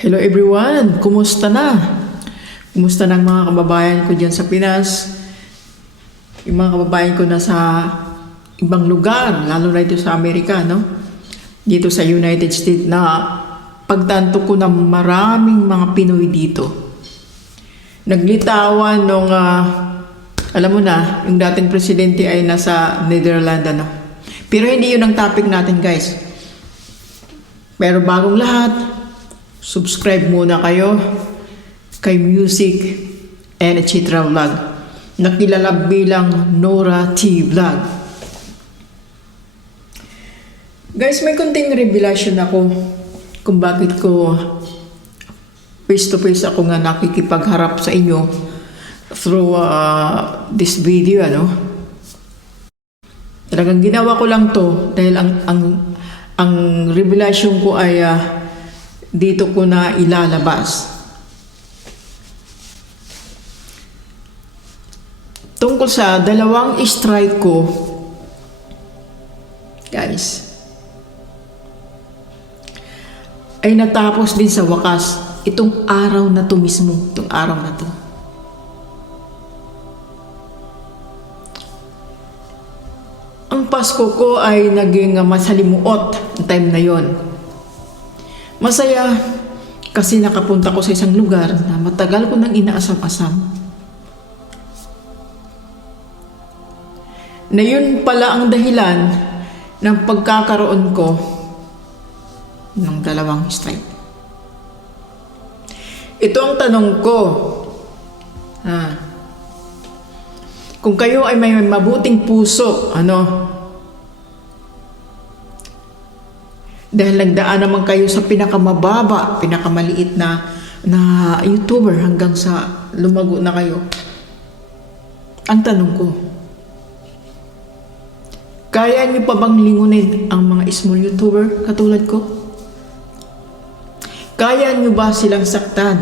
Hello everyone! Kumusta na? Kumusta na ang mga kababayan ko dyan sa Pinas? Yung mga kababayan ko na sa ibang lugar, lalo na ito sa Amerika, no? Dito sa United States na pagtanto ko na maraming mga Pinoy dito. Naglitawan nung, alam mo na, yung dating presidente ay nasa Netherlands, no? Pero hindi yun ang topic natin, guys. Pero bagong lahat, subscribe muna kayo kay Music and Etc. Vlog, nakilala bilang Nora T. Vlog. Guys, may konting revelation ako kung bakit ko face to face ako nga nakikipagharap sa inyo through this video, ano? Talagang ginawa ko lang to dahil ang revelation ko ay dito ko na ilalabas. Tungkol sa dalawang strike ko, guys, ay natapos din sa wakas itong araw na to mismo, itong araw na to. Ang Pasko ko ay naging masalimuot ang time na yon. Masaya kasi nakapunta ko sa isang lugar na matagal ko nang inaasam-asam. Na yun pala ang dahilan ng pagkakaroon ko ng dalawang strike. Ito ang tanong ko. Kung kayo ay may mabuting puso, dahil nagdaan naman kayo sa pinakamababa, pinakamaliit na YouTuber hanggang sa lumago na kayo. Ang tanong ko, kaya niyo pa bang lingunin ang mga small YouTuber katulad ko? Kaya niyo ba silang saktan?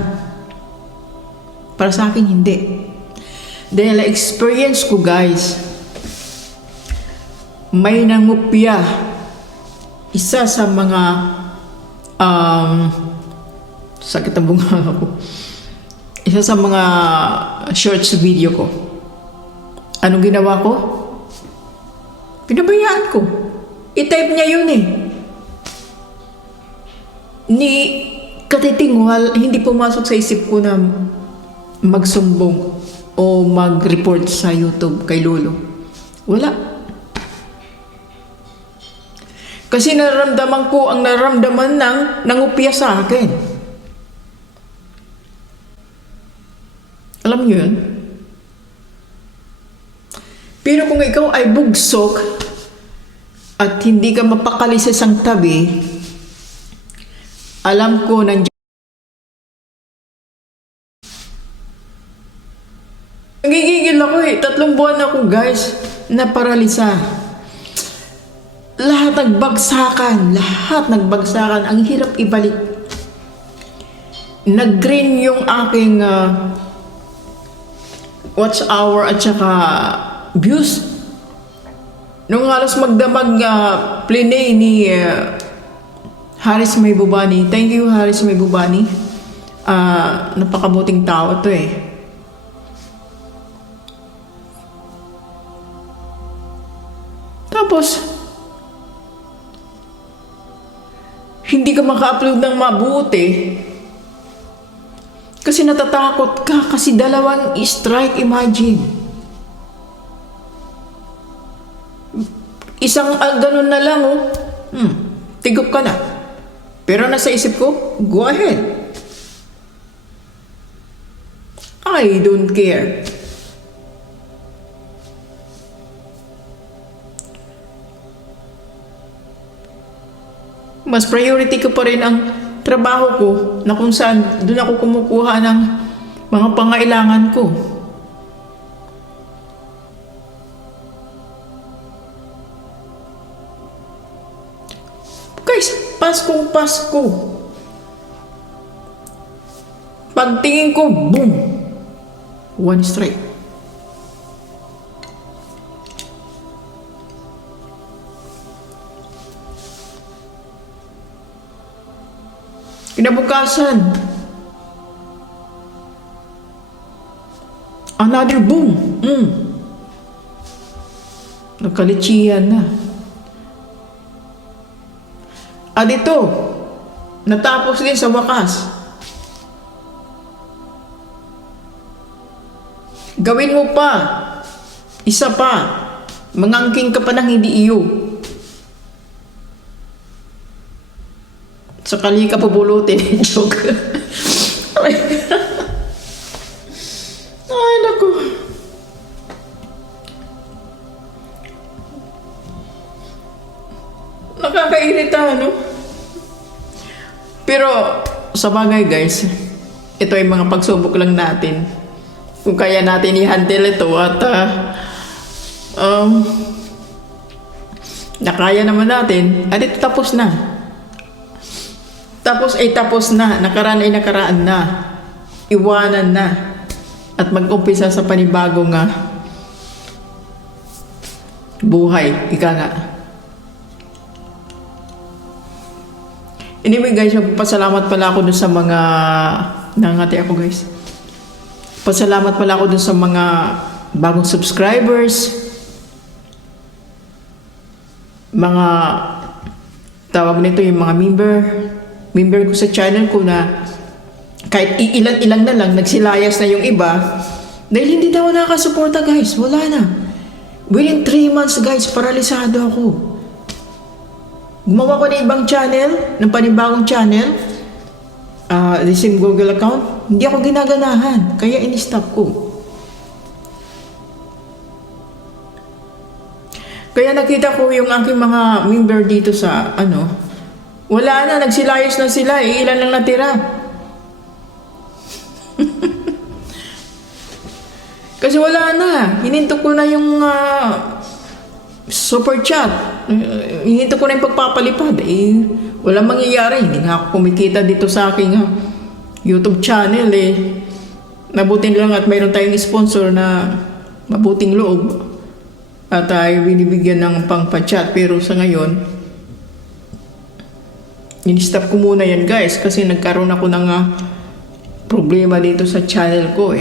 Para sa akin, hindi. Dahil experience ko, guys, may nangupya isa sa mga sakit ang bunga ko, isa sa mga shorts video ko. Anong ginawa ko? Pinabayaan ko. I-type niya yun eh. Ni katitingwal, hindi pumasok sa isip ko na magsumbong o mag-report sa YouTube kay Lolo. Wala. Kasi nararamdaman ko ang nararamdaman ng nangupya sa akin. Alam niyo yun? Pero kung ikaw ay bugsok at hindi ka mapakali sa isang tabi, alam ko nandiyan. Nagigigil ako eh. 3 buwan ako, guys, na paralisa. Lahat nagbagsakan. Ang hirap ibalik. Nag-green yung aking watch hour at saka views. Nung halos magdamag plinay ni Haris Maybubani. Thank you, Haris Maybubani. Napakabuting tao to eh. Tapos, hindi ka maka-upload ng mabuti kasi natatakot ka kasi 2 strike, imagine. Isang ganun na lang, tigop ka na. Pero nasa isip ko, go ahead. I don't care. Mas priority ko pa rin ang trabaho ko na kung saan doon ako kumukuha ng mga pangailangan ko. Guys, Paskong Pasko. Pagtingin ko, boom! 1 strike. Kinabukasan, another boom. Nagkalitsiyan na. At ito, natapos din sa wakas. Gawin mo pa. Isa pa. Mangangking ka pa ng hindi iyo. Sakali ka pabulutin. Joke. Ay, naku. Nakakairita, no? Pero, sa bagay guys, ito ay mga pagsubok lang natin. Kung kaya natin i-handle ito at nakaya naman natin, at ito tapos na. Tapos ay tapos na. Nakaraan ay nakaraan na. Iwanan na. At mag-umpisa sa panibagong buhay. Ika nga. Anyway guys, magpapasalamat pala ako dun sa mga nangati ako guys. Pasalamat pala ako dun sa mga bagong subscribers, mga tawag nito yung mga member ko sa channel ko na kahit ilan-ilang na lang nagsilayas na yung iba dahil hindi na ako nakakasuporta guys. Wala na. Within 3 months guys, paralisado ako. Gumawa ko ng ibang channel, ng panibagong channel, the same Google account, hindi ako ginaganahan, kaya in-stop ko. Kaya nakita ko yung aking mga member dito sa wala na, nagsilayos na sila, ilan lang natira. Kasi wala na, hininto ko na yung super chat. Hinito ko na yung pagpapalipad. Walang mangyayari. Hindi nga ako kumikita dito sa aking YouTube channel. Mabuting lang at mayroon tayong sponsor na mabuting loob. At ay binibigyan ng pang-chat. Pero sa ngayon, in-stop ko muna yan guys. Kasi nagkaroon ako ng problema dito sa channel ko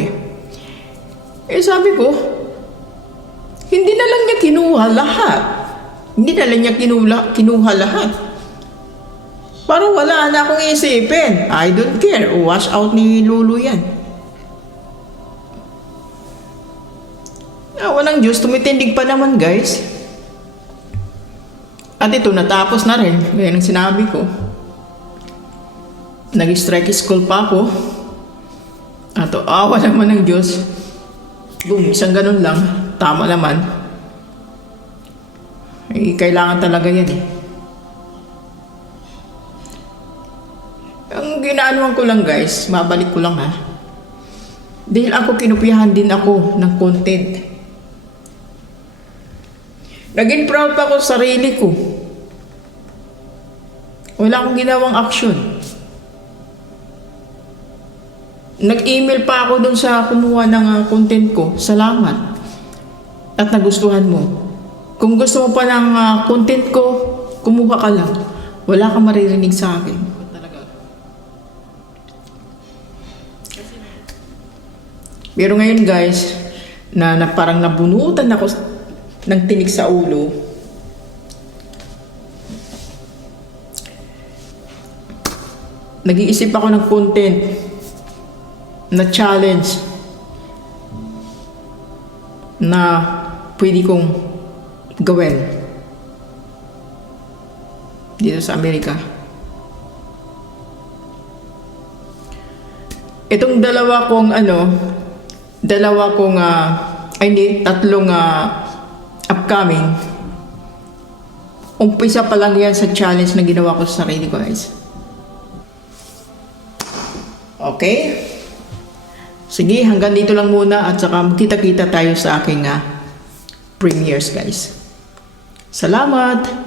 sabi ko, hindi na lang niya kinuha lahat. Hindi na lang niya kinuha lahat. Parang wala na akong isipin. I don't care. Wash out ni Lulu yan. Walang Diyos. Tumitindig pa naman guys. At ito, natapos na rin. Gaya ng sinabi ko. Nag-strike school pa ako. At awa naman ng Diyos. Boom, isang ganun lang. Tama naman. Kailangan talaga yan Ang ginaanuan ko lang guys, mabalik ko lang dahil ako kinupihan din ako ng content. Naging proud pa ako sa sarili ko. Wala akong ginawang action. Nag-email pa ako dun sa kumuha ng content ko. Salamat. At nagustuhan mo. Kung gusto mo pa ng content ko, kumuha ka lang. Wala kang maririnig sa akin. Pero ngayon guys, na parang nabunutan ako ng tinik sa ulo. Nag-iisip ako ng content na challenge na pwede kong gawin dito sa Amerika. Itong tatlong upcoming, umpisa pa lang yan sa challenge na ginawa ko sa sarili ko guys. Okay? Sige, hanggang dito lang muna at saka kita-kita tayo sa aking premieres guys. Salamat!